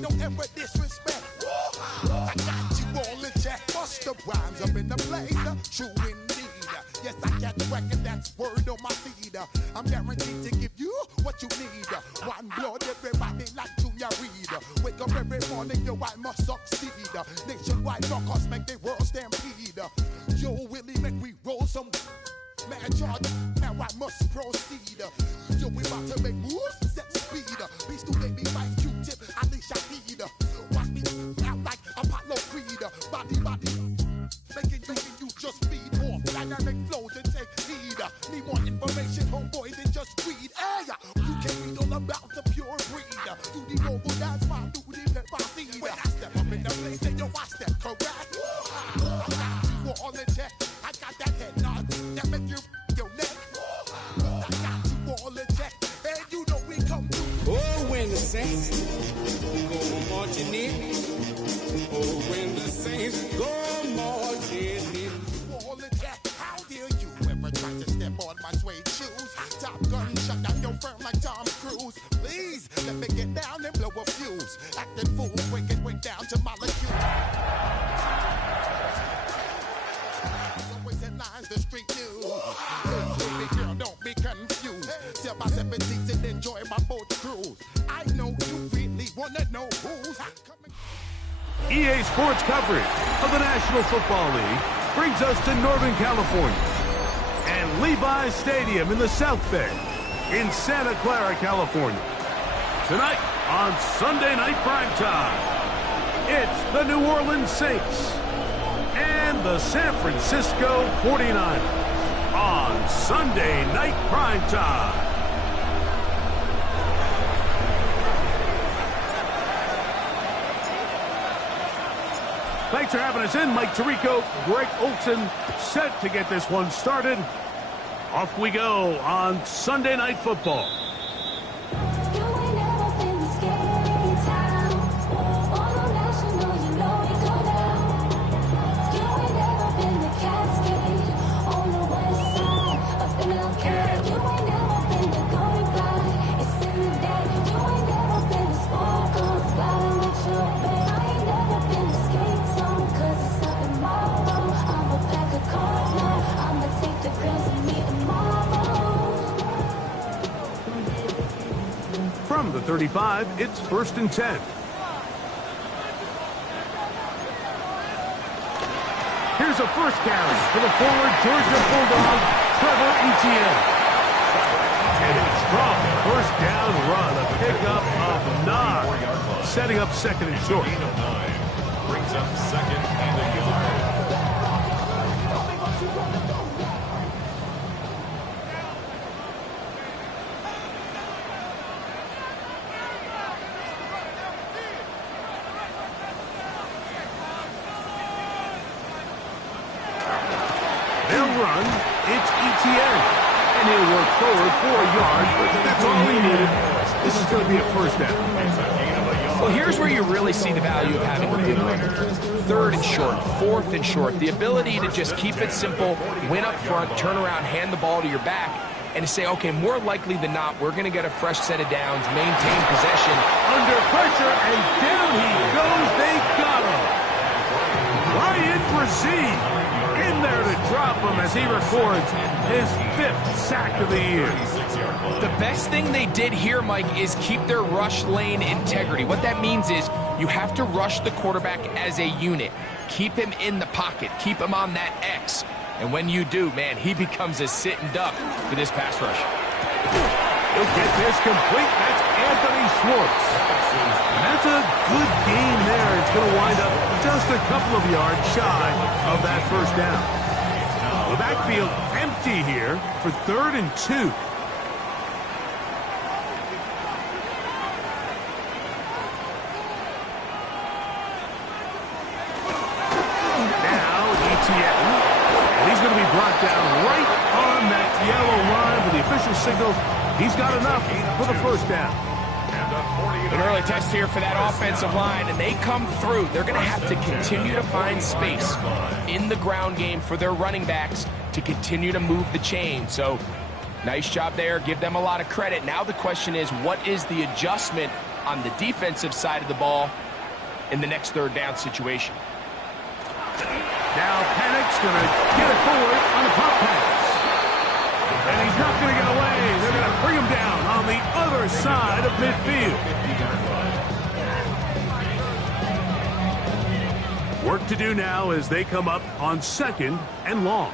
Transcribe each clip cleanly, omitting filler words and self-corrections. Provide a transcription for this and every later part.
boy, don't ever disrespect. I got you all in check. Bust the rhymes up in the place, true indeed. Yes, I got the record, that's word on my feed. I'm guaranteed to give you what you need. One blood, everybody like Junior Reed. Wake up every morning, yo, I must succeed. Nationwide knockouts make the world stampede. Yo, Willie, make we roll some mad charge. Now I must proceed. Yo, we about to make moves, set speed. Beast to baby, vice Q-tip, Alicia Heed. Watch me out like Apollo Creed. Body, making you just feed off dynamic flows and take heed. Need more information, homeboy, than just read. Hey, you can read all about the pure breed. Do the mobile dance, my do the pepper seed. When I step up in the place, then yo, I step correct. I got you all in check. I got that head nod that make you your neck. I got you all in check, and you know we come through. Oh, when the saints go marching in. Oh, when the saints go marching in. All in check. How dare you ever try to step on my suede shoes? Top Gun shut down your firm like Tom Cruise. Please let me get down and blow a fuse. Acting fool, break it way down to molecules. Always headlines, the street news. Baby girl, don't be confused. Sell my 7 seats and enjoy my boat cruise. I know you really wanna know who's coming. EA Sports coverage of the National Football League brings us to Northern California and Levi's Stadium in the South Bay in Santa Clara, California. Tonight on Sunday Night Primetime, it's the New Orleans Saints and the San Francisco 49ers on Sunday Night Primetime. Thanks for having us in. Mike Tirico, Greg Olson, set to get this one started. Off we go on Sunday Night Football. From the 35, it's 1st and 10. Here's a first carry for the forward Georgia Bulldog, Trevor Etienne. And a strong first down run, a pickup of 9, setting up 2nd and short. Brings up 2nd and a yard. Run, it's Etienne, and he'll work forward for a yard, but that's all he needed. This is going to be a first down. Well, here's where you really see the value of having a good runner. 3rd and short, 4th and short, the ability to just keep it simple, win up front, turn around, hand the ball to your back, and to say, okay, more likely than not, we're going to get a fresh set of downs, maintain possession. Under pressure, and down he goes. They got him. Ryan Brzee in there to drop him as he records his 5th sack of the year. The best thing they did here, Mike, is keep their rush lane integrity. What that means is you have to rush the quarterback as a unit. Keep him in the pocket. Keep him on that X. And when you do, man, he becomes a sitting duck for this pass rush. He'll get this complete. That's Anthony Schwartz. And that's a good game there. It's going to wind up just a couple of yards shy of that first down. The backfield empty here for 3rd and 2. Now Etienne. And he's going to be brought down right on that yellow line with the official signal. He's got enough for the first down. An early test here for that offensive line, and they come through. They're going to have to continue to find space in the ground game for their running backs to continue to move the chain. So, nice job there. Give them a lot of credit. Now the question is, what is the adjustment on the defensive side of the ball in the next third down situation. Now Panic's going to get it forward on the pop pass. And he's not going to get away. They're going to bring him down on the other side of midfield. Work to do now as they come up on 2nd and long.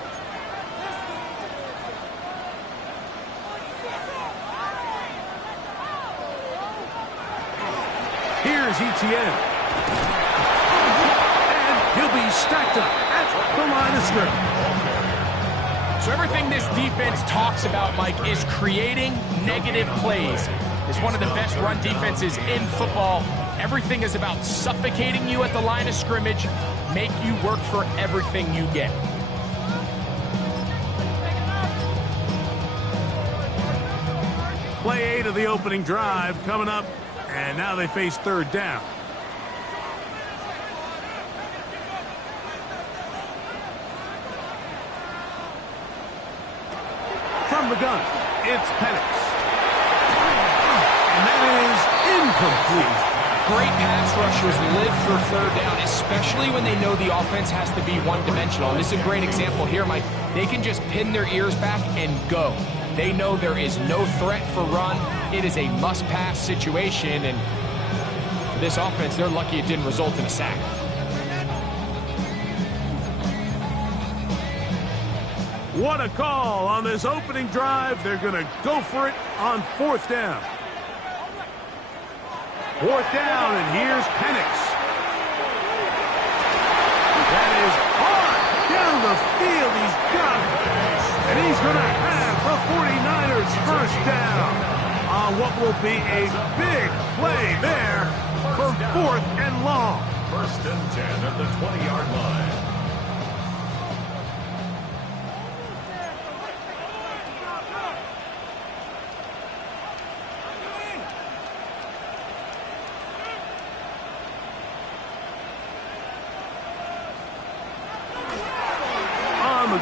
Here's Etienne. And he'll be stacked up at the line of scrimmage. So everything this defense talks about, Mike, is creating negative plays. It's one of the best run defenses in football. Everything is about suffocating you at the line of scrimmage, make you work for everything you get. Play 8 of the opening drive coming up, and now they face 3rd down. From the gun, it's Penix. And that is incomplete. Great pass rushers live for 3rd down, especially when they know the offense has to be one-dimensional. And this is a great example here, Mike. They can just pin their ears back and go. They know there is no threat for run. It is a must-pass situation, and for this offense, they're lucky it didn't result in a sack. What a call on this opening drive. They're going to go for it on 4th down. 4th down, and here's Penix. That is hard down the field. He's got it. And he's going to have the 49ers first down on what will be a big play there for 4th and long. 1st and 10 at the 20-yard line.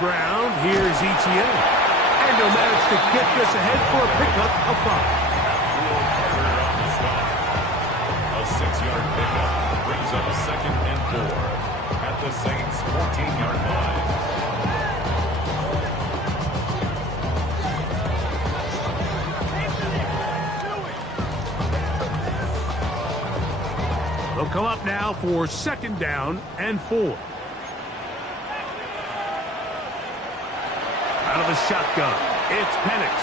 Ground. Here's Etienne. And he'll manage to get this ahead for a pickup of 5. On the stop. A 6-yard pickup brings up 2nd and 4 at the Saints' 14-yard line. They'll come up now for 2nd down and 4. Out of the shotgun, it's Penix.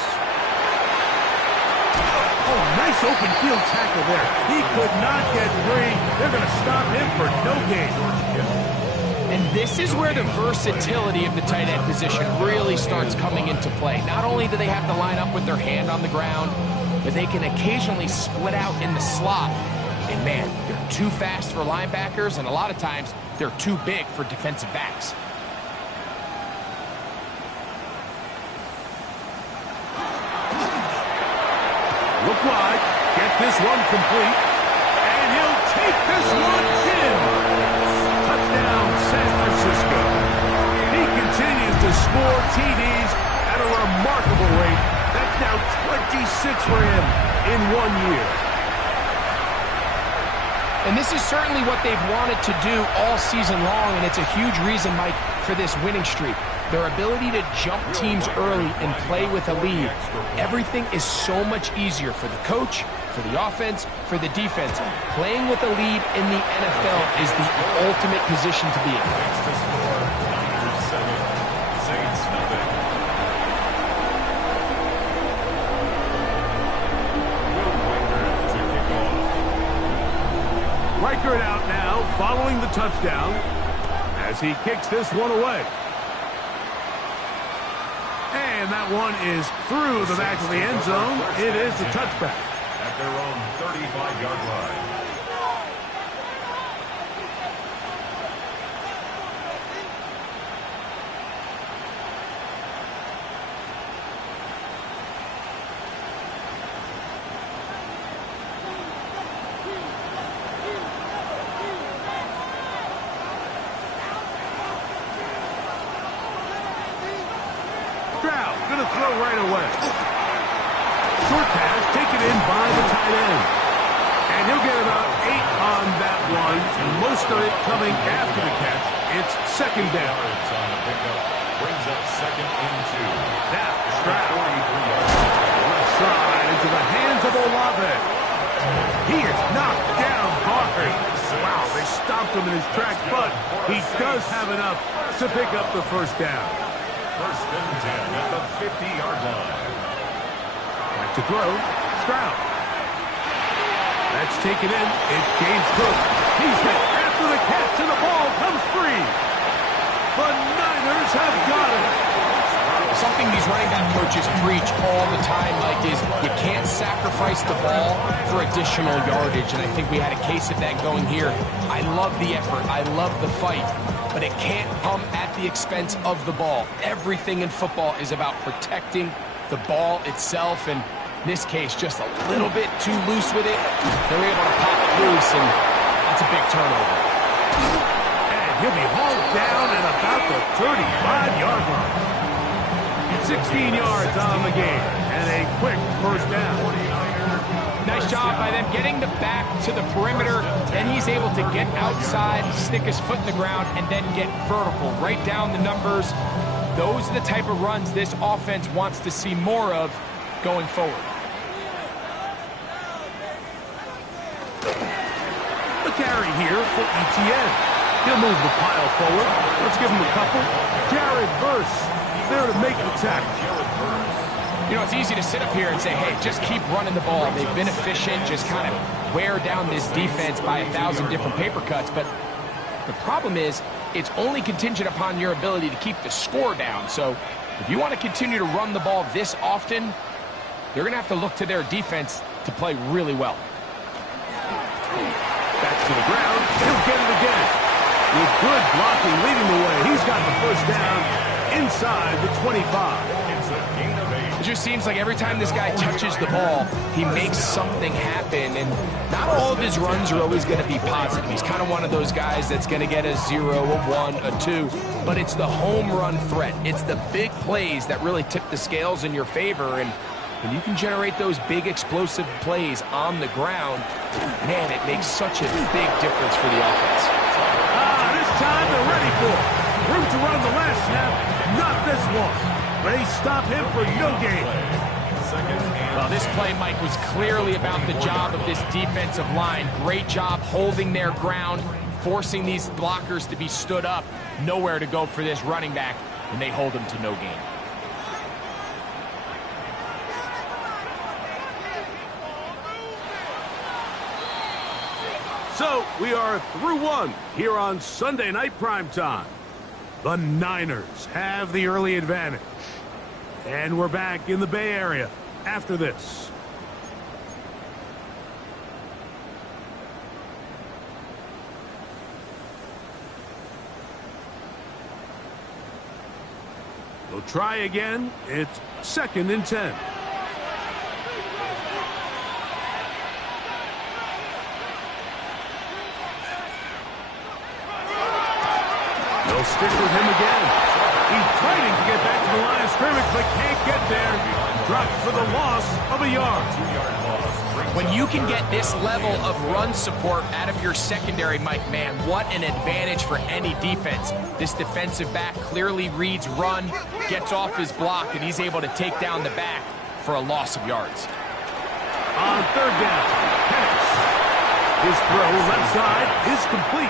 Oh, nice open field tackle there. He could not get free. They're going to stop him for no gain. And this is where the versatility of the tight end position really starts coming into play. Not only do they have to line up with their hand on the ground, but they can occasionally split out in the slot. And man, they're too fast for linebackers, and a lot of times they're too big for defensive backs. Look wide, get this one complete, and he'll take this one in. Touchdown, San Francisco. He continues to score TDs at a remarkable rate. That's now 26 for him in 1 year. And this is certainly what they've wanted to do all season long, and it's a huge reason, Mike, for this winning streak. Their ability to jump teams early and play with a lead. Everything is so much easier for the coach, for the offense, for the defense. Playing with a lead in the NFL is the ultimate position to be in. Riker it out now, following the touchdown, as he kicks this one away. And that one is through the back of the end zone. It is a touchback. At their own 35-yard line. Going to throw right away. Short pass taken in by the tight end. And he'll get about 8 on that one, most of it coming after the catch. It's second down. On the pickup, brings up second and 2. Now, Stroud. Left side into the hands of Olave. He is knocked down hard. Wow, they stopped him in his tracks, but he does have enough to pick up the first down. First and 10 at the 50-yard line. Back to throw, Stroud. That's taken in. It's James Cook. He's hit after the catch, and the ball comes free. The Niners have got it. Something these running back coaches preach all the time, Mike, is you can't sacrifice the ball for additional yardage, and I think we had a case of that going here. I love the effort. I love the fight, but it can't come at the expense of the ball. Everything in football is about protecting the ball itself, and in this case, just a little bit too loose with it. They're able to pop it loose, and that's a big turnover. And he'll be hauled down at about the 35-yard line. 16 yards on the game, and a quick first down. Nice job by them getting the back to the perimeter. Then he's able to get outside, stick his foot in the ground, and then get vertical. Right down the numbers. Those are the type of runs this offense wants to see more of going forward. The carry here for ETN. He'll move the pile forward. Let's give him a couple. Jared Verse there to make the tackle. You know, it's easy to sit up here and say, hey, just keep running the ball. They've been efficient, just kind of wear down this defense by 1,000 different paper cuts. But the problem is, it's only contingent upon your ability to keep the score down. So if you want to continue to run the ball this often, they're going to have to look to their defense to play really well. Back to the ground. He'll get it again. With good blocking leading the way, he's got the first down inside the 25. It just seems like every time this guy touches the ball, he makes something happen, and not all of his runs are always going to be positive. He's kind of one of those guys that's going to get a 0, a 1, a 2, but it's the home run threat. It's the big plays that really tip the scales in your favor, and when you can generate those big explosive plays on the ground, man, it makes such a big difference for the offense. This time they're ready for it. Room to run the last snap, not this one. They stop him for no gain. Well, this play, Mike, was clearly about the job of this defensive line. Great job holding their ground, forcing these blockers to be stood up. Nowhere to go for this running back, and they hold him to no gain. So we are through one here on Sunday Night Primetime. The Niners have the early advantage. And we're back in the Bay Area after this. They'll try again. It's 2nd and 10. They'll stick with him again. He's fighting to get back to the line of scrimmage, but can't get there. Dropped for the loss of a yard. When you can get this level of run support out of your secondary, Mike, man, what an advantage for any defense. This defensive back clearly reads run, gets off his block, and he's able to take down the back for a loss of yards. On 3rd down, Penix. His throw left side is complete.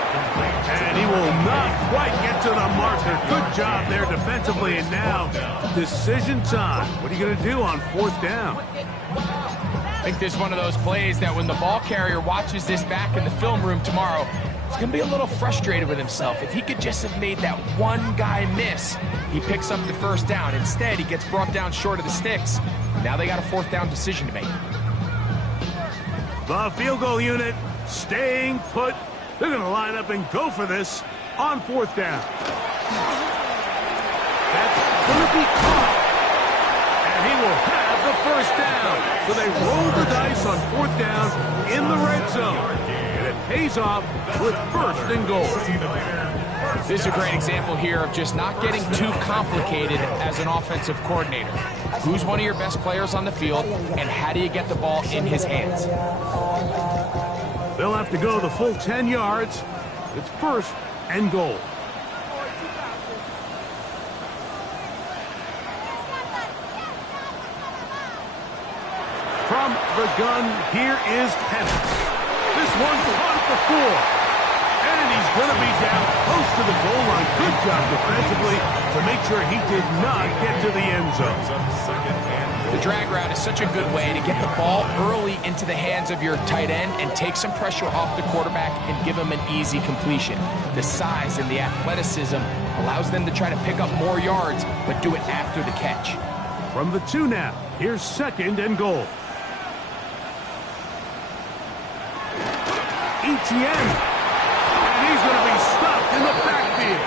And he will not quite get to the marker. Good job there defensively. And now, decision time. What are you going to do on 4th down? I think this is one of those plays that when the ball carrier watches this back in the film room tomorrow, he's going to be a little frustrated with himself. If he could just have made that one guy miss, he picks up the first down. Instead, he gets brought down short of the sticks. Now they got a 4th down decision to make. The field goal unit staying put. They're going to line up and go for this on 4th down. That's going to be caught. And he will have the first down. So they roll the dice on 4th down in the red zone. And it pays off with 1st and goal. This is a great example here of just not getting too complicated as an offensive coordinator. Who's one of your best players on the field, and how do you get the ball in his hands? They'll have to go the full 10 yards. It's first and goal. From the gun, here is Pettis. This one's caught at the 4. And he's going to be down close to the goal line. Good job defensively to make sure he did not get to the end zone. The drag route is such a good way to get the ball early into the hands of your tight end and take some pressure off the quarterback and give him an easy completion. The size and the athleticism allows them to try to pick up more yards, but do it after the catch. From the 2 now, here's second and goal. Etienne. And he's going to be stopped in the backfield.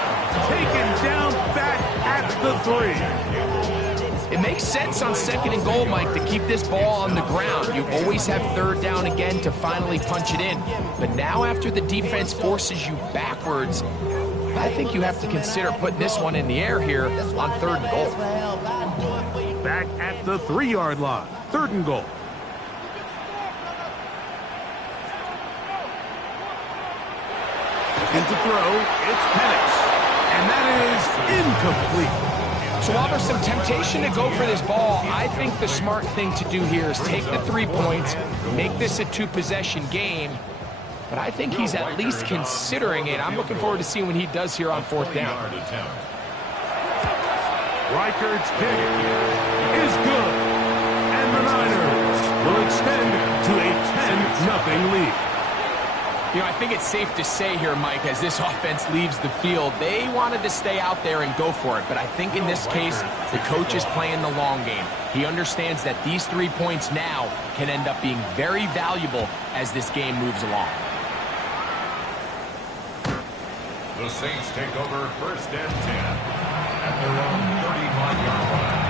Taken down back at the 3. It makes sense on second and goal, Mike, to keep this ball on the ground. You always have third down again to finally punch it in. But now after the defense forces you backwards, I think you have to consider putting this one in the air here on third and goal. Back at the 3-yard line. Third and goal. And to throw, it's Pettis. And that is incomplete. So while there's some temptation to go for this ball, I think the smart thing to do here is take the 3 points, make this a 2-possession game. But I think he's at least considering it. I'm looking forward to seeing what he does here on 4th down. Reichard's kick is good. And the Niners will extend to a 10-0 lead. You know, I think it's safe to say here, Mike, as this offense leaves the field, they wanted to stay out there and go for it. But I think in this case, the coach is playing the long game. He understands that these 3 points now can end up being very valuable as this game moves along. The Saints take over 1st and 10 at their own 35-yard line.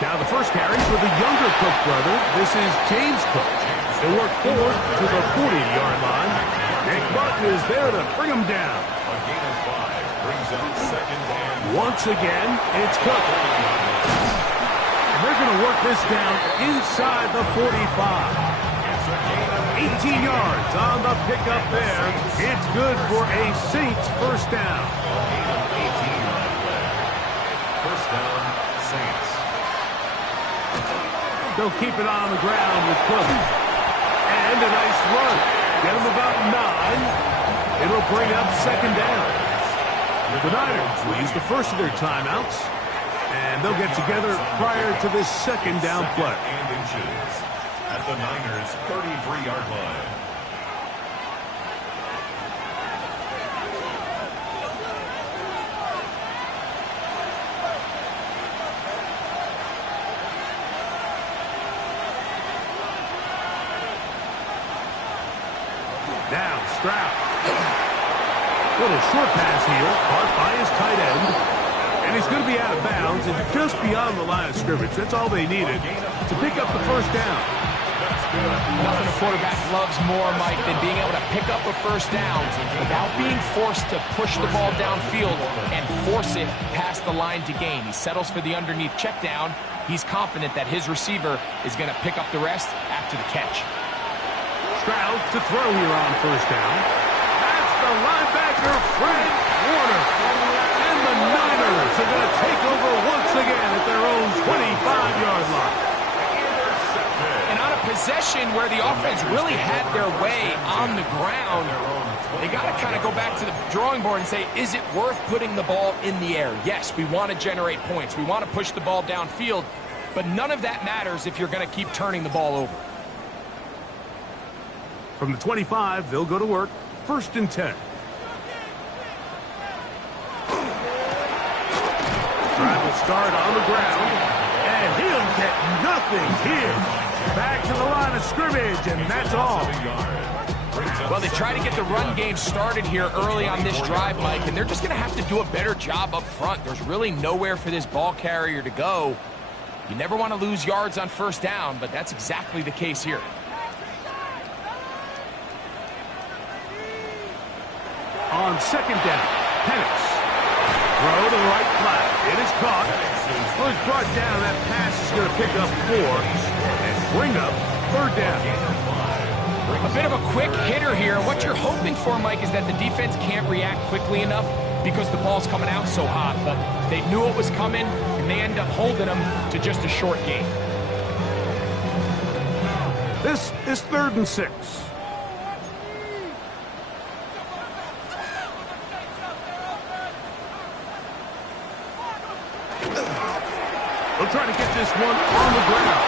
Now the first carry for the younger Cook brother. This is James Cook. He'll work forward to the 40-yard line. Nick Martin is there to bring him down. A gain of 5 brings up 2nd and... Once again, it's Cook. And they're going to work this down inside the 45. 18 yards on the pickup there. It's good for a Saints first down. First down, Saints. They'll keep it on the ground with Cook. And a nice run. Get him about 9. It'll bring up 2nd down. The Niners will use the first of their timeouts. And they'll get together prior to this 2nd down play. And inches at the Niners' 33-yard line. Now Stroud. Little short pass here, caught by his tight end. And he's going to be out of bounds and just beyond the line of scrimmage. That's all they needed to pick up the first down. Nothing a quarterback loves more, Mike, than being able to pick up a first down without being forced to push the ball downfield and force it past the line to gain. He settles for the underneath check down. He's confident that his receiver is going to pick up the rest after the catch. Stroud to throw here on first down. That's the linebacker, Fred Warner. And the Niners are going to take over once again at their own 25-yard line. And on a possession where the offense really had their way on the ground, they got to kind of go back to the drawing board and say, is it worth putting the ball in the air? Yes, we want to generate points. We want to push the ball downfield, but none of that matters if you're going to keep turning the ball over. From the 25, they'll go to work. 1st and 10. Drive will start on the ground, and he'll get nothing here. Back to the line of scrimmage, and that's all. Well, they try to get the run game started here early on this drive, Mike, and they're just going to have to do a better job up front. There's really nowhere for this ball carrier to go. You never want to lose yards on first down, but that's exactly the case here. On second down, Penix. Throw to the right flat. It is caught. Well, it's brought down. That pass is going to pick up 4 and bring up third down. A bit of a quick hitter here. What you're hoping for, Mike, is that the defense can't react quickly enough because the ball's coming out so hot. But they knew it was coming, and they end up holding them to just a short gain. This is 3rd and 6. They'll try to get this one on the ground.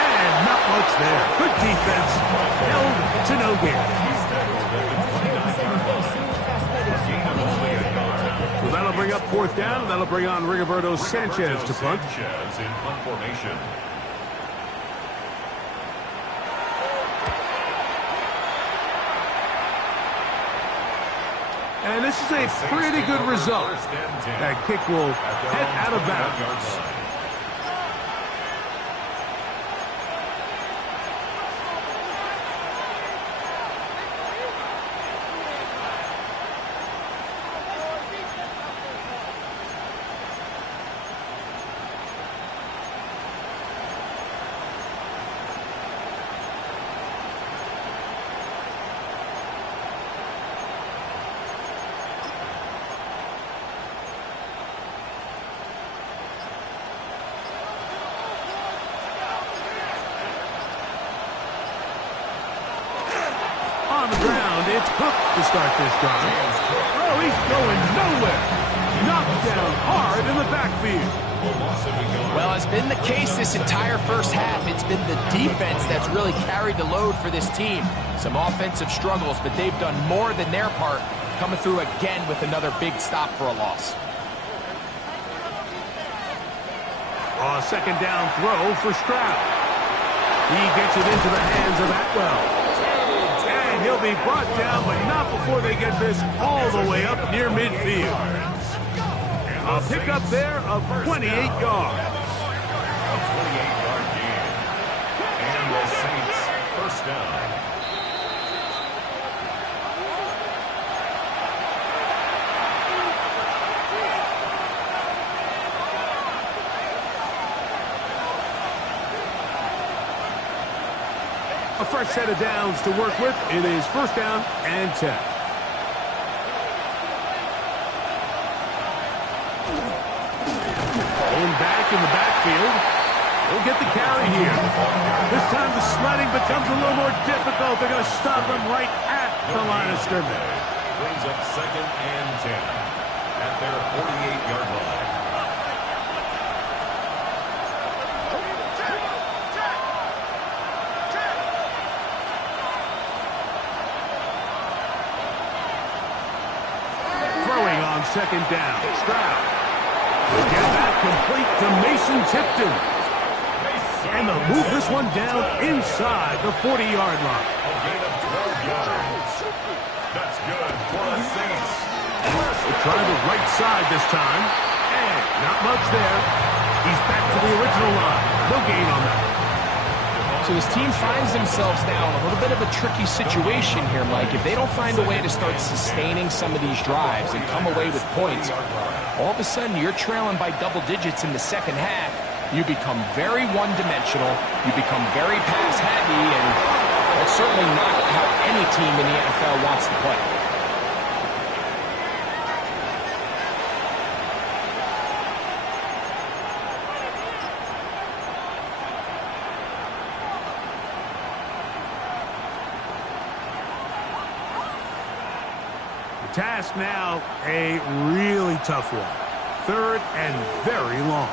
And not much there. Good defense. Held to no gain. So that'll bring up 4th down. That'll bring on Rigoberto Sanchez to punt. Sanchez in punt formation. And this is a pretty good result. That kick will head out of bounds. On the ground, it's Cook to start this drive. Oh, he's going nowhere. Knocked down hard in the backfield. Well, it's been the case this entire first half. It's been the defense that's really carried the load for this team. Some offensive struggles, but they've done more than their part, coming through again with another big stop for a loss. A second down throw for Stroud. He gets it into the hands of Atwell. And he'll be brought down, but not before they get this all the way up near midfield. A pickup there of 28 yards. A 28-yard gain. And the Saints first down. A fresh set of downs to work with. It is 1st down and 10. Going back in the backfield. He'll get the carry here. This time the sledding becomes a little more difficult. They're going to stop him right at the line of scrimmage. Brings up 2nd and 10 at their 48-yard line. On 2nd down, Stroud will get that complete to Mason Tipton. And they'll move this one down inside the 40-yard line. A gain of 12 yards. That's good for the Saints. They'll try the right side this time. And not much there. He's back to the original line. No gain on that. So this team finds themselves now in a little bit of a tricky situation here, Mike. If they don't find a way to start sustaining some of these drives and come away with points, all of a sudden you're trailing by double digits in the second half. You become very one-dimensional. You become very pass-heavy, and that's certainly not how any team in the NFL wants to play. Task now, a really tough one. 3rd and very long.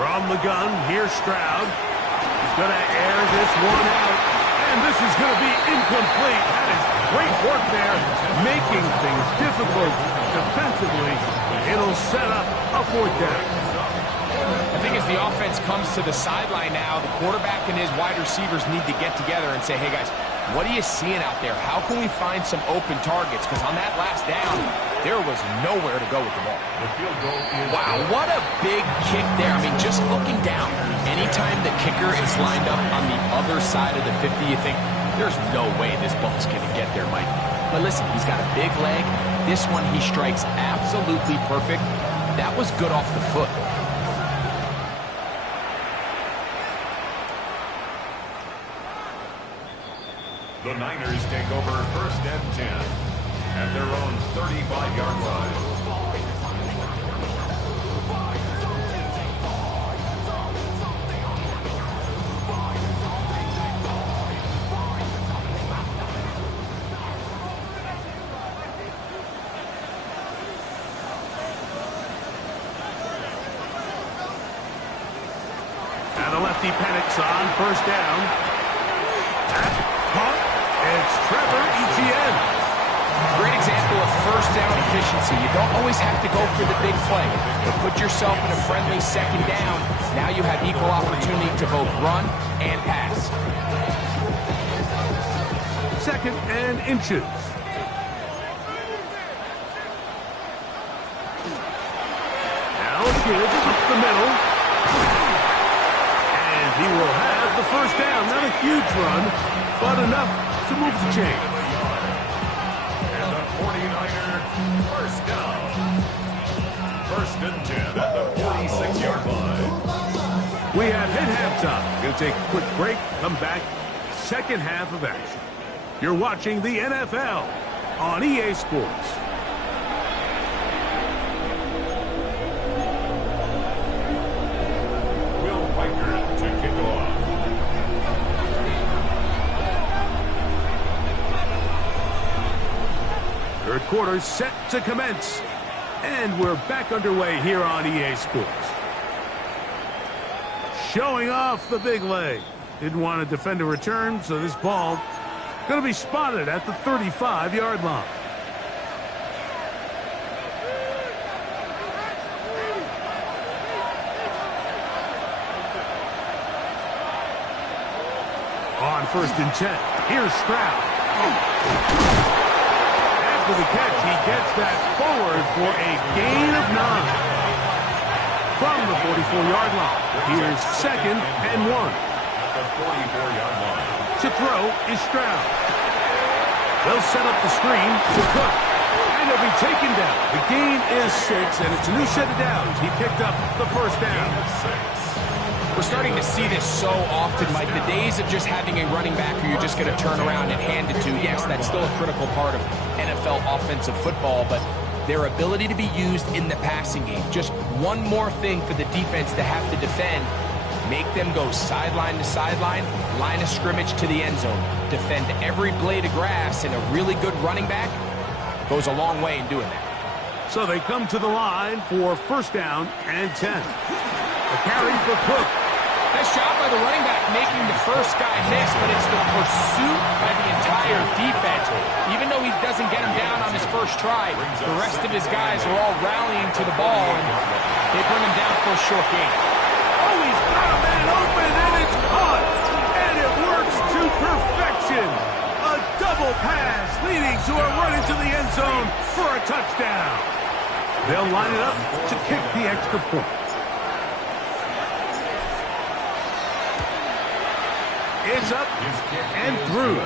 From the gun, here's Stroud. He's going to air this one out. And this is going to be incomplete. That is great work there, making things difficult defensively. It'll set up a 4th down. I thing is, the offense comes to the sideline now. The quarterback and his wide receivers need to get together and say, hey, guys, what are you seeing out there? How can we find some open targets? Because on that last down, there was nowhere to go with the ball. The field goal is wow, what a big kick there. I mean, just looking down, anytime the kicker is lined up on the other side of the 50, you think, there's no way this ball's going to get there, Mike. But listen, he's got a big leg. This one he strikes absolutely perfect. That was good off the foot. The Niners take over 1st and 10 at their own 35-yard line. And the lefty panics on 1st down. It's Trevor Etienne. Great example of 1st down efficiency. You don't always have to go for the big play, but put yourself in a friendly 2nd down. Now you have equal opportunity to both run and pass. 2nd and inches. Now gives up the middle. And he will have the 1st down. Not a huge run, but enough to move the chain. And the 49er 1st down. 1st and 10 at the 46-yard line. We have hit halftime. Going to take a quick break. Come back. 2nd half of action. You're watching the NFL on EA Sports. Will Riker to kick off. 3rd quarter set to commence. And we're back underway here on EA Sports. Showing off the big leg. Didn't want to defend a return, so this ball going to be spotted at the 35-yard line. On 1st and 10, here's Stroud. After the catch, he gets that forward for a gain of 9. From the 44-yard line, here's 2nd and 1. At the 44-yard line. To throw is Stroud. They'll set up the screen to Cook. And he'll be taken down. The gain is 6, and it's a new set of downs. He picked up the 1st down. We're starting to see this so often, Mike. The days of just having a running back who you're just going to turn around and hand it to, yes, that's still a critical part of NFL offensive football, but their ability to be used in the passing game. Just one more thing for the defense to have to defend. Make them go sideline to sideline, line of scrimmage to the end zone. Defend every blade of grass, and a really good running back goes a long way in doing that. So they come to the line for 1st down and 10. A carry for Cook. Nice job by the running back making the first guy miss, but it's the pursuit by the entire defense. Even though he doesn't get him down on his first try, the rest of his guys are all rallying to the ball, and they bring him down for a short gain. Oh, he's got a man open, and it's caught. And it works to perfection. A double pass leading to a run into the end zone for a touchdown. They'll line it up to kick the extra point. It's up and through.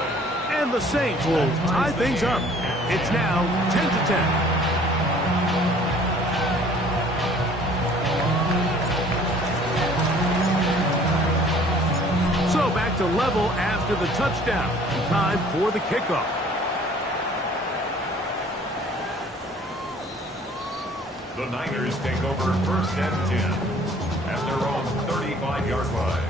And the Saints will tie things up. It's now 10-10. So back to level after the touchdown. Time for the kickoff. The Niners take over 1st and 10 at their own 35-yard line.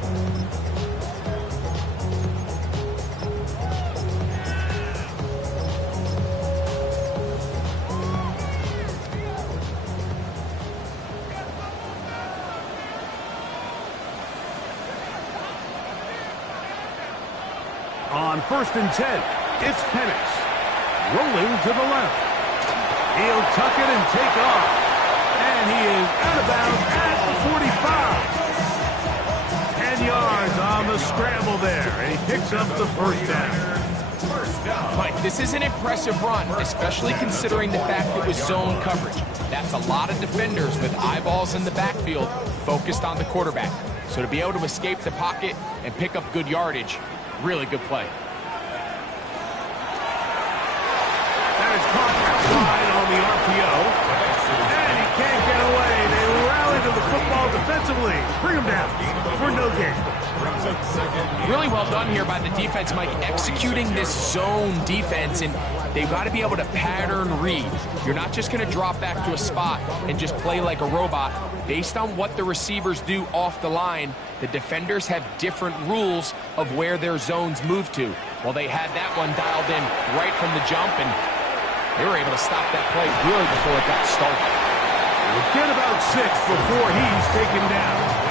On 1st and 10, it's Penix. Rolling to the left. He'll tuck it and take off. And he is out of bounds at the 45. the scramble there, and he picks up the first down. Mike, this is an impressive run, especially considering the fact it was zone coverage. That's a lot of defenders with eyeballs in the backfield focused on the quarterback. So to be able to escape the pocket and pick up good yardage, really good play. That is caught wide on the RPO. And he can't get away. They rally to the football defensively. Bring him down for no gain. Really well done here by the defense, Mike, executing this zone defense, and they've got to be able to pattern read. You're not just going to drop back to a spot and just play like a robot. Based on what the receivers do off the line, the defenders have different rules of where their zones move to. Well, they had that one dialed in right from the jump, and they were able to stop that play really before it got started. We'll get about 6 before he's taken down.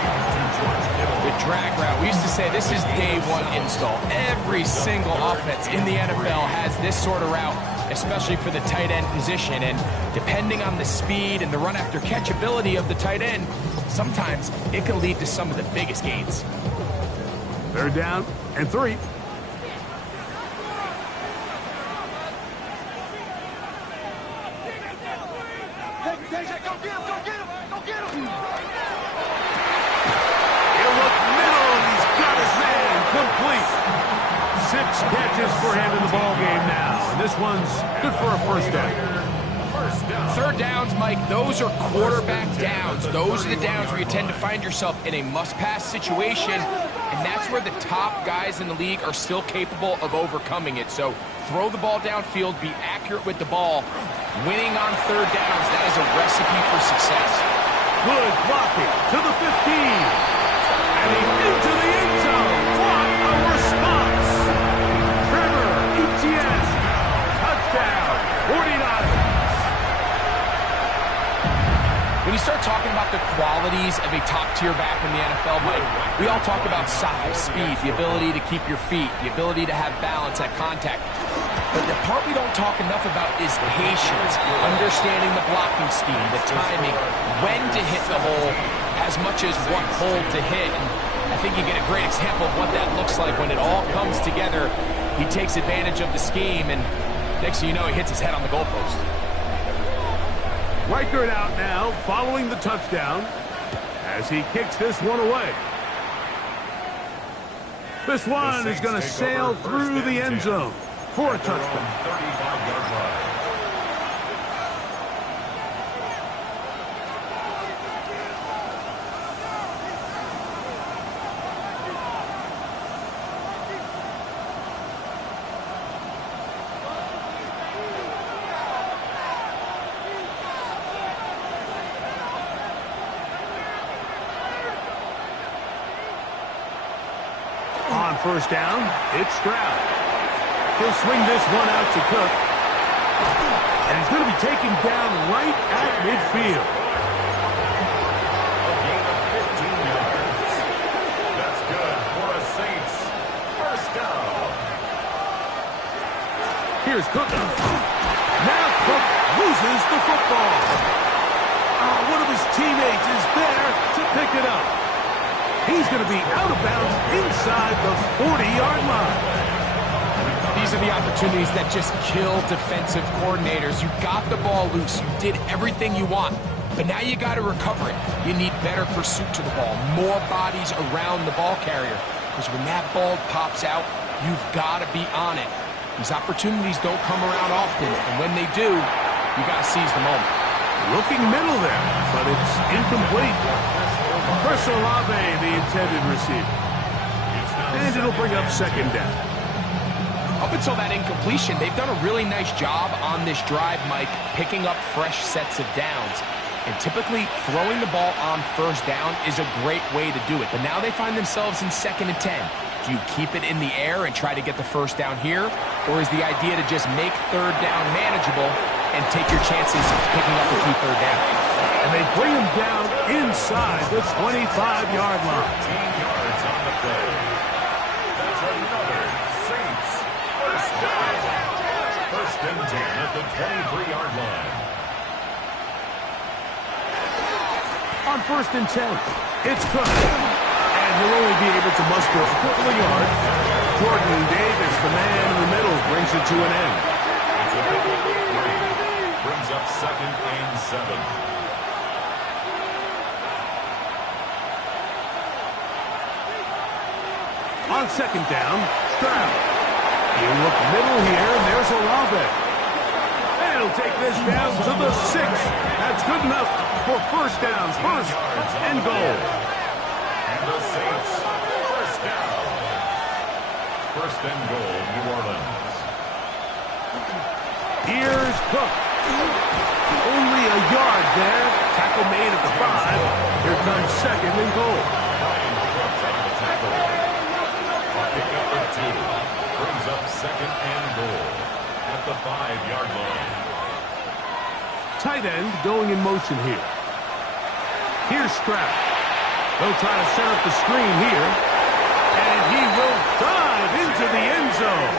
The drag route. We used to say this is day one install. Every single offense in the NFL has this sort of route, especially for the tight end position. And depending on the speed and the run after catch ability of the tight end, sometimes it can lead to some of the biggest gains. 3rd down and 3. Catches for him in the ball game now, and this one's good for a first down. 3rd downs, Mike, those are quarterback downs. Those are the downs where you tend to find yourself in a must-pass situation, and that's where the top guys in the league are still capable of overcoming it. So throw the ball downfield, be accurate with the ball. Winning on 3rd downs, that is a recipe for success. Good blocking to the 15, and he's into the end zone. What a response! Touchdown, 49ers. When you start talking about the qualities of a top-tier back in the NFL, Mike, we all talk about size, speed, the ability to keep your feet, the ability to have balance at contact. But the part we don't talk enough about is patience, understanding the blocking scheme, the timing, when to hit the hole, as much as what hole to hit. And I think you get a great example of what that looks like when it all comes together. He takes advantage of the scheme, and next thing you know, he hits his head on the goalpost. Reichert out now, following the touchdown, as he kicks this one away. This one is going to sail through the end zone for a touchdown. 35-yard line. On 1st down, it's Stroud. He'll swing this one out to Cook. And he's going to be taken down right at midfield. A gain of 15 yards. That's good for a Saints 1st down. Here's Cook. Now Cook loses the football. One of his teammates is there to pick it up. He's going to be out of bounds inside the 40-yard line. These are the opportunities that just kill defensive coordinators. You got the ball loose. You did everything you want. But now you got to recover it. You need better pursuit to the ball, more bodies around the ball carrier. Because when that ball pops out, you've got to be on it. These opportunities don't come around often. And when they do, you got to seize the moment. Looking middle there, but it's incomplete. Chris Olave, the intended receiver. And it'll bring up 2nd down. Up until that incompletion, they've done a really nice job on this drive, Mike, picking up fresh sets of downs. And typically, throwing the ball on 1st down is a great way to do it. But now they find themselves in 2nd and 10. Do you keep it in the air and try to get the 1st down here? Or is the idea to just make 3rd down manageable and take your chances picking up a key 3rd down? And they bring him down inside the 25-yard line. 15 yards on the play. That's another Saints 1st down. 1st and 10 at the 23-yard line. On 1st and 10, it's Cook. And he'll only be able to muster a couple of yards. Jordan Davis, the man in the middle, brings it to an end. It's a big three. Brings up 2nd and 7. On 2nd down, Stroud. You look middle here, and there's Olave. And he'll take this down to the 6. That's good enough for first downs, first and goal. And the Saints, first down. First and goal, New Orleans. Here's Cook. Only a yard there. Tackle made at the 5. Here comes 2nd and goal. Brian Cook on the tackle. A pickup of 2. Brings up 2nd and goal at the 5-yard line. Tight end going in motion here. Here's Stroud. They'll try to set up the screen here. And he will dive into the end zone.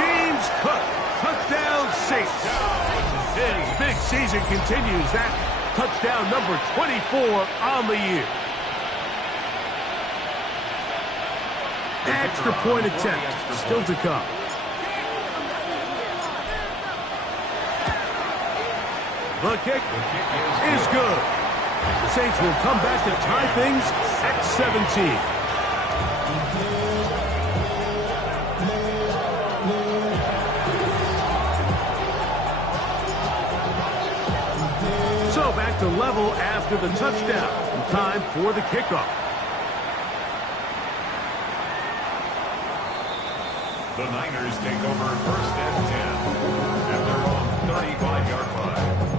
James Cook, touchdown Saints. His big season continues. That touchdown number 24 on the year. Extra point attempt still to come. The kick is good. The Saints will come back to tie things at 17. So back to level after the touchdown. Time for the kickoff. The Niners take over 1st and 10 at their own 35-yard line.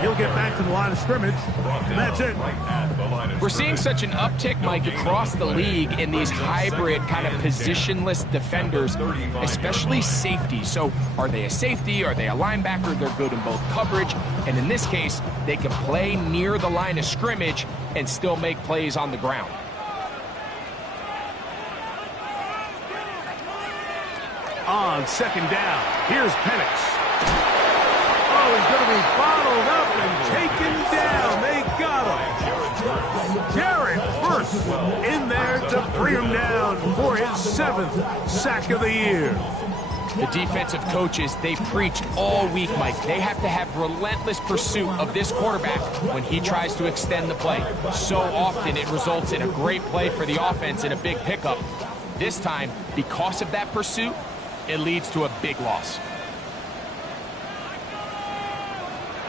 He'll get back to the line of scrimmage, and that's it. We're seeing such an uptick, Mike, across the league in these hybrid kind of positionless defenders, especially safety. So are they a safety? Are they a linebacker? They're good in both coverage. And in this case, they can play near the line of scrimmage and still make plays on the ground. On 2nd down, here's Penix. Oh, he's going to be bottled up and taken down. They got him. Jared first in there to bring him down for his 7th sack of the year. The defensive coaches, they preach all week, Mike. They have to have relentless pursuit of this quarterback when he tries to extend the play. So often it results in a great play for the offense and a big pickup. This time, because of that pursuit, it leads to a big loss.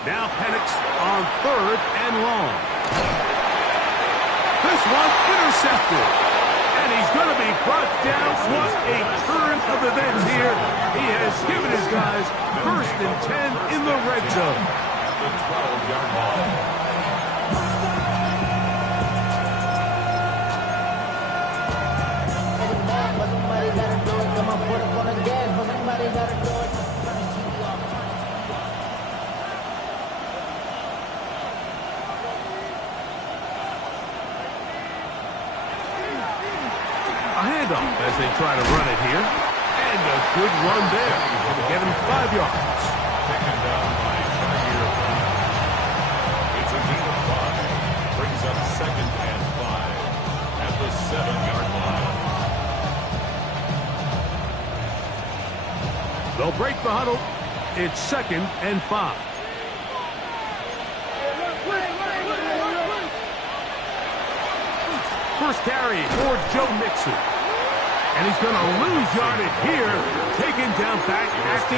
Now Penix on 3rd and long. This one intercepted. And he's going to be brought down. What a turn of events here. He has given his guys 1st and 10 in the red zone. The 12-yard line. Handoff as they try to run it here. And a good run there. Going to get him 5 yards. Taken down by Jair. It's a gain of 5. Brings up 2nd and 5 at the 7-yard line. They'll break the huddle. It's 2nd and 5. First carry for Joe Mixon. And he's going to lose yardage here. Taken down back at the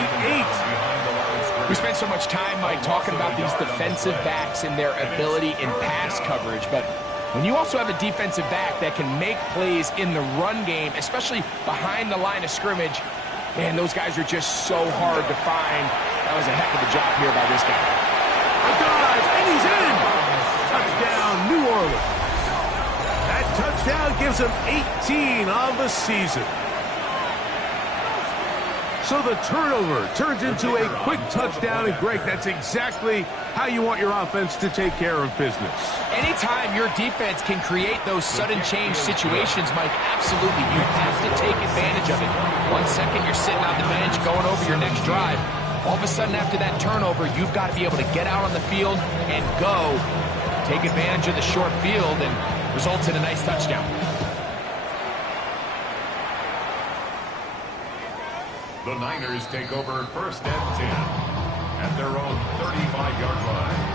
8. We spent so much time, Mike, talking about these defensive backs and their ability in pass coverage. But when you also have a defensive back that can make plays in the run game, especially behind the line of scrimmage, man, those guys are just so hard to find. That was a heck of a job here by this guy. A dive, and he's in. touchdown gives him 18 on the season. So the turnover turns into a quick touchdown, and Greg, that's exactly how you want your offense to take care of business. Anytime your defense can create those sudden change situations, Mike, absolutely, you have to take advantage of it. 1 second, you're sitting on the bench, going over your next drive. All of a sudden, after that turnover, you've got to be able to get out on the field and go. Take advantage of the short field, and results in a nice touchdown. The Niners take over 1st and 10 at their own 35-yard line.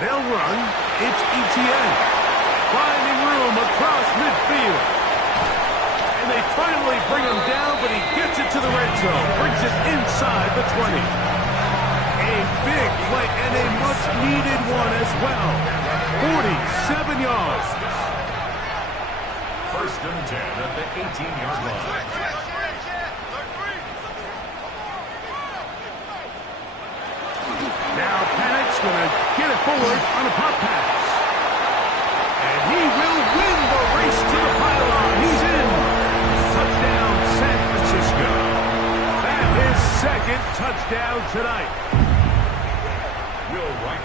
They'll run. It's ETN. Finding room across midfield. And they finally bring him down, but he gets it to the red zone. Brings it inside the 20. A big play and a much-needed one as well. 47 yards. 1st and 10 at the 18-yard line. Now Panic's going to get it forward on a pop pass. And he will win the race to the pylon. He's in. Touchdown, San Francisco. That is 2nd touchdown tonight.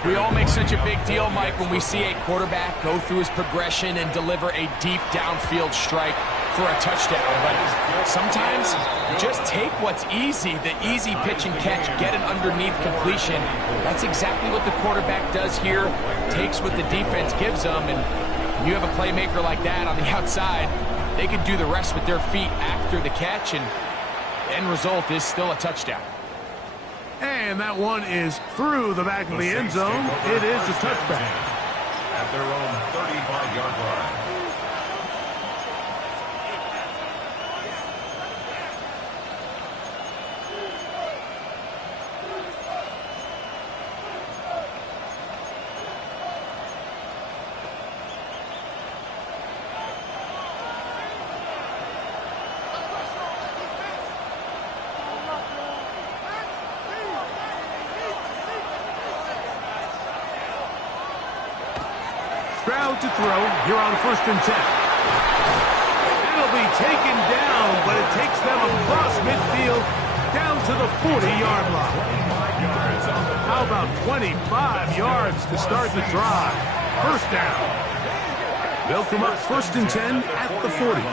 We all make such a big deal, Mike, when we see a quarterback go through his progression and deliver a deep downfield strike for a touchdown. But sometimes just take what's easy, the easy pitch and catch, get an underneath completion. That's exactly what the quarterback does here, takes what the defense gives them, and when you have a playmaker like that on the outside, they can do the rest with their feet after the catch, and the end result is still a touchdown. And that one is through the back of the end zone. It is a touchback. At their own 35-yard line. Stroud to throw here on 1st and 10. It'll be taken down, but it takes them across midfield down to the 40-yard line. How about 25 yards to start the drive? 1st down. They'll come up 1st and 10 at the 40.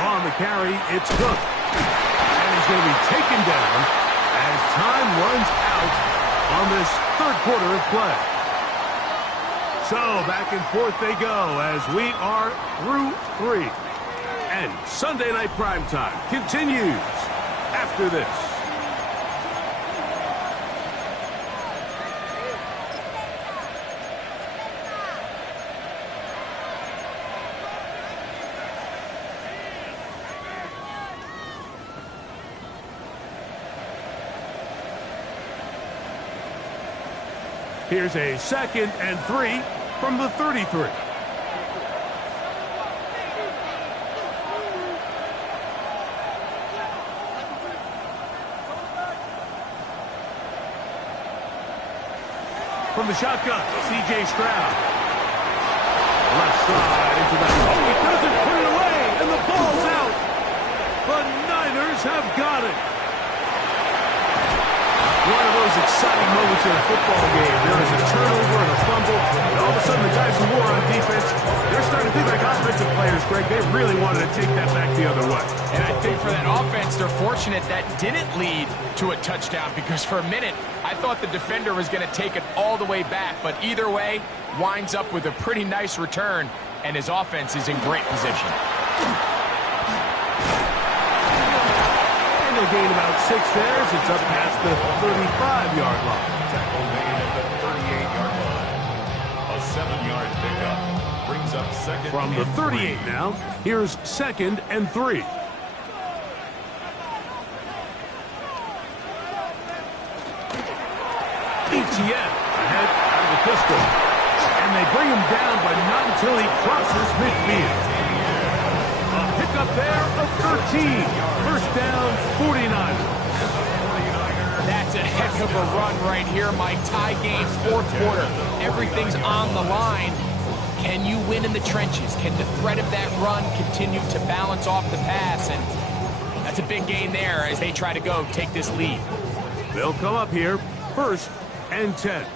On the carry, it's Cook. And he's going to be taken down as time runs out on this 3rd quarter of play. So back and forth they go as we are through 3. And Sunday Night Primetime continues after this. Here's a 2nd and 3 from the 33. From the shotgun, C.J. Stroud. Left side into that. Oh, he doesn't put it away, and the ball's out. The Niners have got it. One of those exciting moments in a football game. There is a turnover and a fumble, and all of a sudden the guys who were on defense, they're starting to think like offensive players, Greg. They really wanted to take that back the other way. And I think for that offense, they're fortunate that didn't lead to a touchdown, because for a minute, I thought the defender was going to take it all the way back. But either way, winds up with a pretty nice return, and his offense is in great position. They'll gain about 6 there as it's up past the 35-yard line. Tackle made at the 38-yard line. A 7-yard pickup brings up 2nd From the 38 3. now, here's 2nd and 3. ETN ahead out of the pistol. And they bring him down, but not until he crosses midfield. A pickup there of 13. First down, 49. That's a heck of a run right here, Mike. Tie game, fourth quarter. Everything's on the line. Can you win in the trenches? Can the threat of that run continue to balance off the pass? And that's a big gain there as they try to go take this lead. They'll come up here, first and 10. A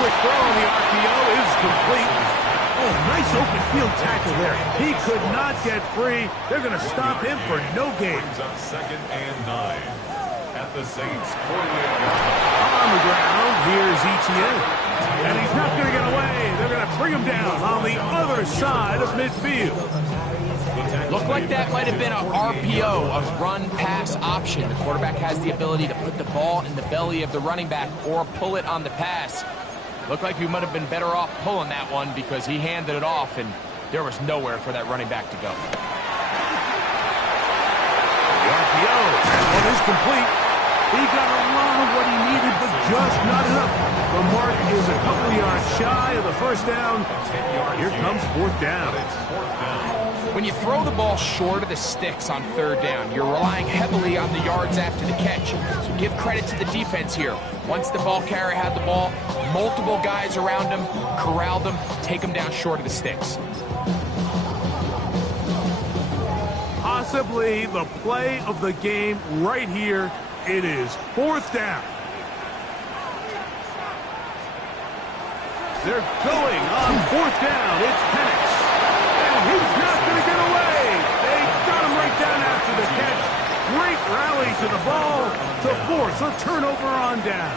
quick throw on the RPO is complete. Oh, nice open field tackle there. He could not get free. They're going to stop him for no gain. Brings up 2nd and 9 at the Saints' 48. On the ground, here's ETN. And he's not going to get away. They're going to bring him down on the other side of midfield. Looked like that might have been an RPO, a run-pass option. The quarterback has the ability to put the ball in the belly of the running back or pull it on the pass. Looked like he might have been better off pulling that one because he handed it off, and there was nowhere for that running back to go. The RPO, that one is complete. He got a lot of what he needed, but just not enough. The mark is a couple yards shy of the first down. Here comes fourth down. When you throw the ball short of the sticks on third down, you're relying heavily on the yards after the catch. So give credit to the defense here. Once the ball carrier had the ball, multiple guys around him, corralled him, take him down short of the sticks. Possibly the play of the game right here. It is fourth down. They're going on fourth down. It's Penix. And he's not going to get away. They got him right down after the catch. Great rally to the ball to force a turnover on down.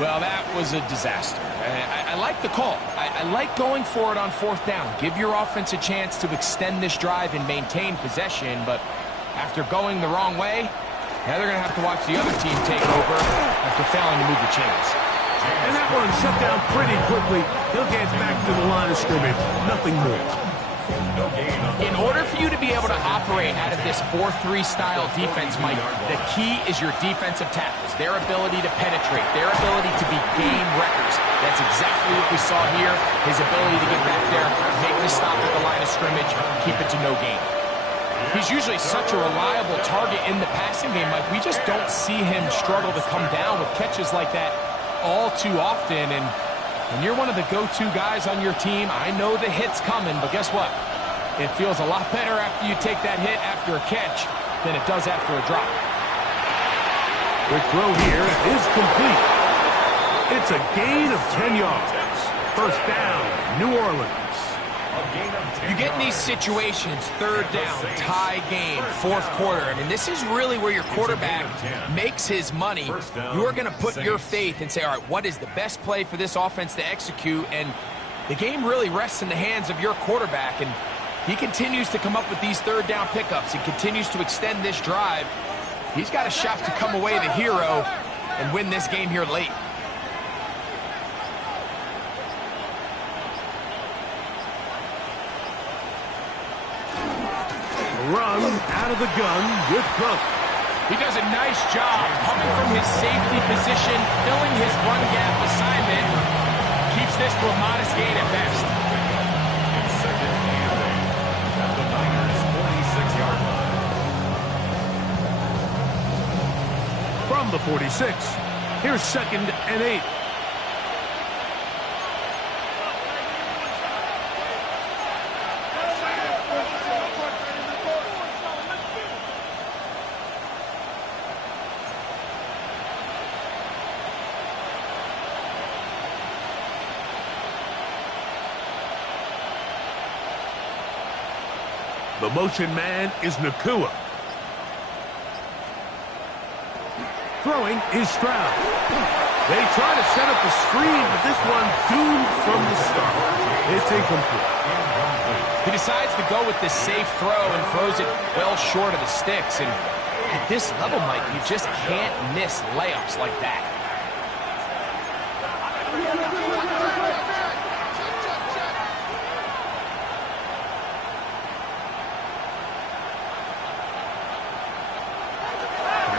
Well, that was a disaster. I like the call. I like going for it on fourth down. Give your offense a chance to extend this drive and maintain possession, but after going the wrong way, now they're going to have to watch the other team take over after failing to move the chains. And that one shut down pretty quickly. He'll get back to the line of scrimmage. Nothing more. In order for you to be able to operate out of this 4-3 style defense, Mike, the key is your defensive tackles, their ability to penetrate, their ability to be game wreckers. That's exactly what we saw here. His ability to get back there, make the stop at the line of scrimmage, keep it to no gain. He's usually such a reliable target in the passing game, Mike. We just don't see him struggle to come down with catches like that all too often. And when you're one of the go-to guys on your team, I know the hit's coming, but guess what? It feels a lot better after you take that hit after a catch than it does after a drop. Quick throw here is complete. It's a gain of 10 yards. First down, New Orleans. You get in these situations, third down, tie game, fourth quarter. I mean, this is really where your quarterback makes his money. You're going to put your faith and say, all right, what is the best play for this offense to execute? And the game really rests in the hands of your quarterback. And he continues to come up with these third down pickups. He continues to extend this drive. He's got a shot to come away the hero and win this game here late. Run out of the gun with Cook. He does a nice job coming from his safety position, filling his run gap assignment. Keeps this to a modest gain at best. It's 2nd and 8 at the Niners' 46-yard line. From the 46, here's 2nd and 8. The motion man is Nakua. Throwing is Stroud. They try to set up the screen, but this one doomed from the start. It's incomplete. He decides to go with the safe throw and throws it well short of the sticks. And at this level, Mike, you just can't miss layups like that.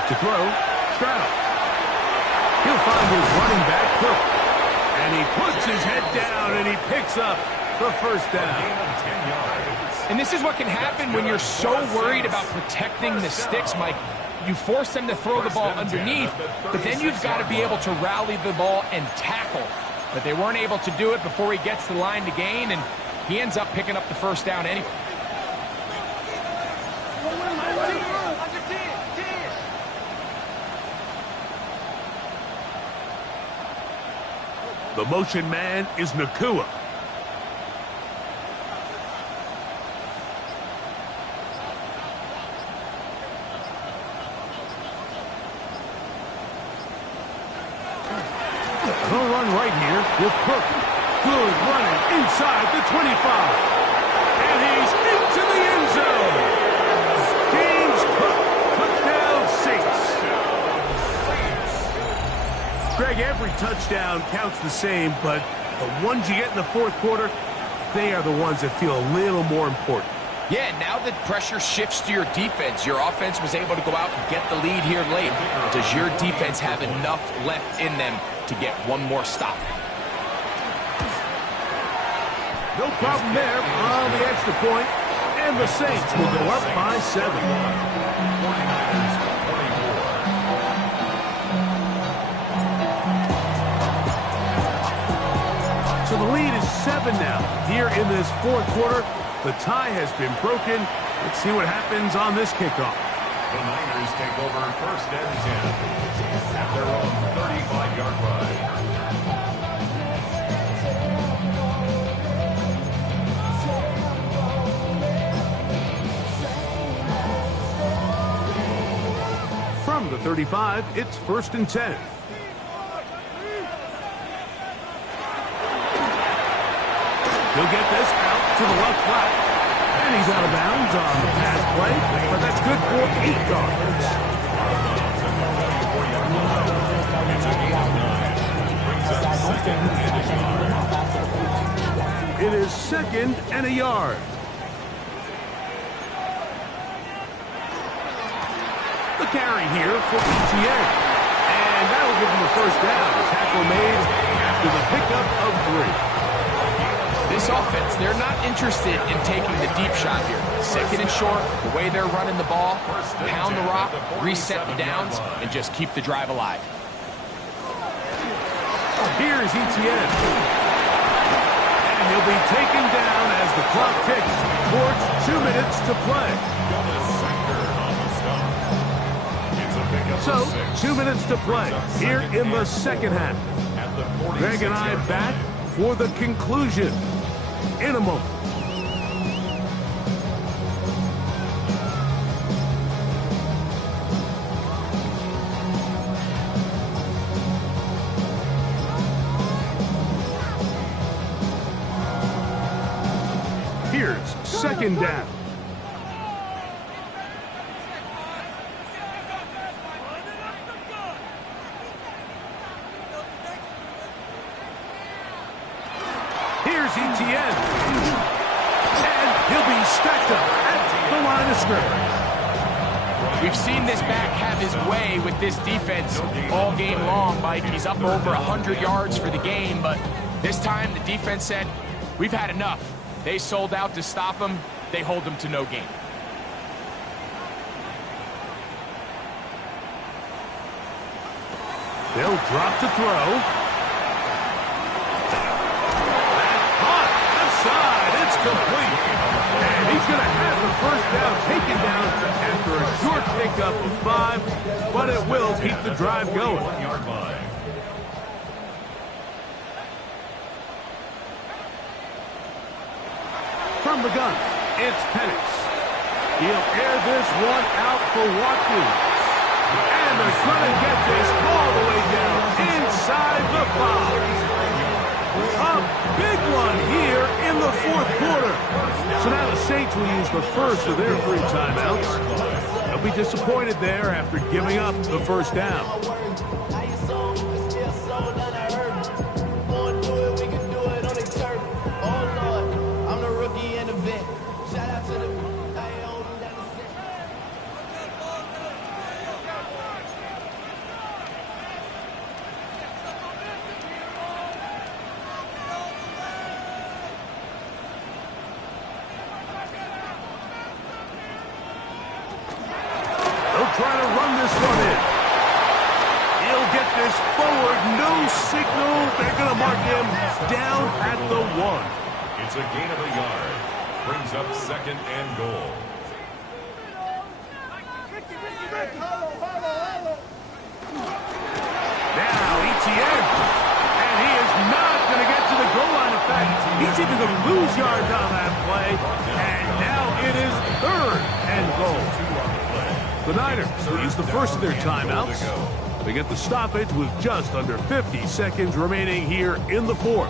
To throw, Stroud. He'll find his running back, Cook. And he puts his head down, and he picks up the first down. And this is what can happen when you're so worried about protecting the sticks, Mike. You force them to throw the ball underneath, but then you've got to be able to rally the ball and tackle. But they weren't able to do it before he gets the line to gain, and he ends up picking up the first down anyway. The motion man is Nakua. He'll run right here with Cook. Good running inside the 25. And he's into the end zone. James Cook, touchdown Saints. Greg, every touchdown counts the same, but the ones you get in the fourth quarter, they are the ones that feel a little more important. Yeah, now that pressure shifts to your defense, your offense was able to go out and get the lead here late. Does your defense have enough left in them to get one more stop? No problem there on the extra point, and the Saints will go up by 7. 49ers 24. So the lead is 7 now. Here in this fourth quarter, the tie has been broken. Let's see what happens on this kickoff. The Niners take over first and 10 at their own 35-yard line. From the 35, it's first and 10. He'll get this out to the left flat. And he's out of bounds on the pass play, but that's good for 8 yards. It is second and a yard. The carry here for ETA. And that'll give him the first down. Tackle made after the pickup of 3. This offense, they're not interested in taking the deep shot here. Second and short, the way they're running the ball, pound the rock, reset the downs, and just keep the drive alive. Here's Etienne. And he'll be taken down as the clock ticks towards 2 minutes to play. So, 2 minutes to play here in the second half. Greg and I back for the conclusion in a moment. Here's second down. Here's Etienne. And he'll be stacked up at the line of scrimmage. We've seen this back have his way with this defense all game long, Mike. He's up over 100 yards for the game, but this time the defense said, we've had enough. They sold out to stop him. They hold him to no gain. They'll drop to throw. It's complete. And he's going to have the first down taken down after a short pickup of 5, but it will keep the drive going. From the gun, it's Penix. He'll air this one out for Watkins. And they're going to get this all the way down inside the 5. A big one here in the fourth quarter. So now the Saints will use the first of their 3 timeouts. They'll be disappointed there after giving up the first down. try to run this one in. He'll get this forward. No signal. They're going to mark him down at the 1. It's a gain of a yard. Brings up 2nd and goal. Now Etienne. And he is not going to get to the goal line. In fact, he's even going to lose yards on that play. And now it is 3rd and goal. The Niners will use the first of their timeouts. They get the stoppage with just under 50 seconds remaining here in the 4th.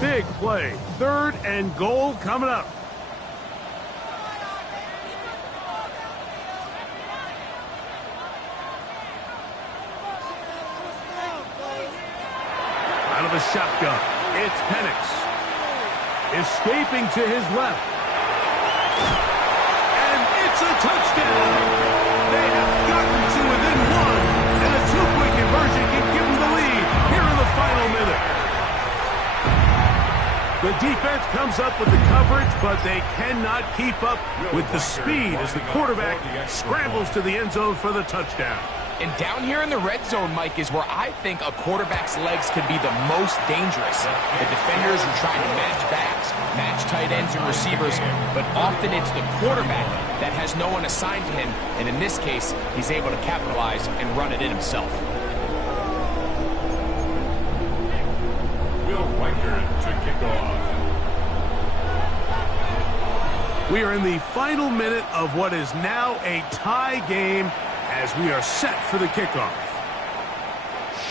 Big play. 3rd and goal coming up. Out of the shotgun, it's Penix. Escaping to his left. And it's a touchdown. They have gotten to within 1. And a 2-point conversion can give them the lead here in the final minute. The defense comes up with the coverage, but they cannot keep up with the speed as the quarterback scrambles to the end zone for the touchdown. And down here in the red zone, Mike, is where I think a quarterback's legs can be the most dangerous. The defenders are trying to match backs, match tight ends and receivers, but often it's the quarterback that has no one assigned to him, and in this case, he's able to capitalize and run it in himself. Will Riker to kick off. We are in the final minute of what is now a tie game as we are set for the kickoff.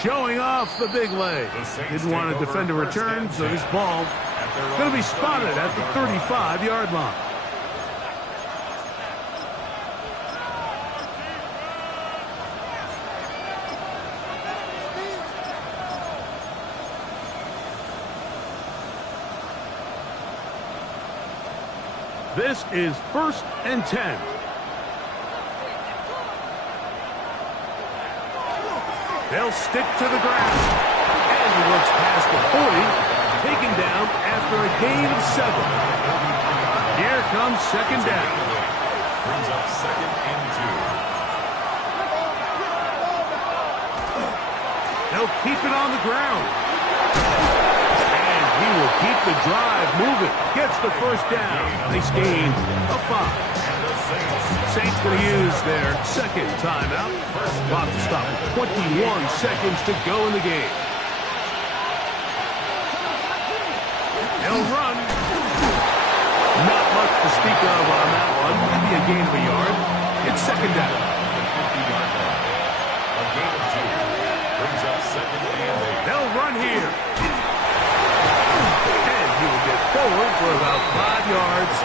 Showing off the big leg. Didn't want to defend a return, so this ball going to be spotted at the 35-yard line. This is 1st and 10. They'll stick to the grass. And he looks past the 40, taken down after a gain of 7. Here comes 2nd down. Brings up 2nd and 2. They'll keep it on the ground. And he will keep the drive moving. Gets the 1st down. Nice gain of 5. Saints going to use their 2nd timeout. Clock to stop. 21 seconds to go in the game. They'll run. Not much to speak of on that one. Maybe a gain of a yard. It's 2nd down. A gain of 2. Brings up 2nd and 8. They'll run here. And he will get forward for about 5 yards.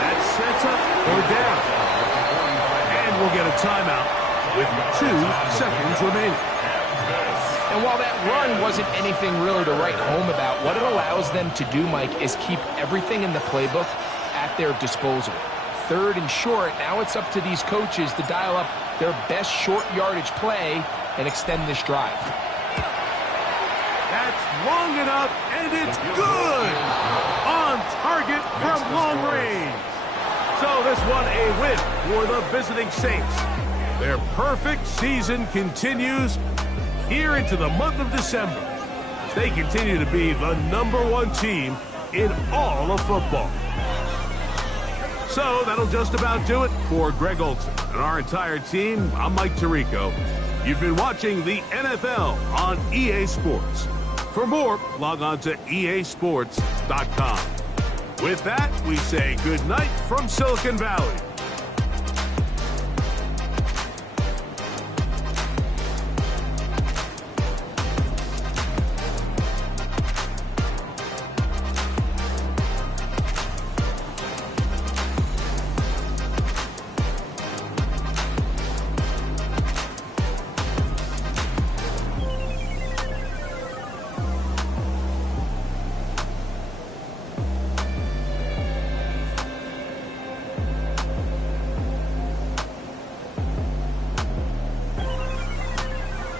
That sets up or down. And we'll get a timeout with 2 seconds remaining. And while that run wasn't anything really to write home about, what it allows them to do, Mike, is keep everything in the playbook at their disposal. 3rd and short, now it's up to these coaches to dial up their best short yardage play and extend this drive. That's long enough, and it's good! On target from long range. So this one a win for the visiting Saints. Their perfect season continues here into the month of December. They continue to be the #1 team in all of football. So that'll just about do it for Greg Olson and our entire team. I'm Mike Tirico. You've been watching the NFL on EA Sports. For more, log on to easports.com. With that, we say good night from Silicon Valley.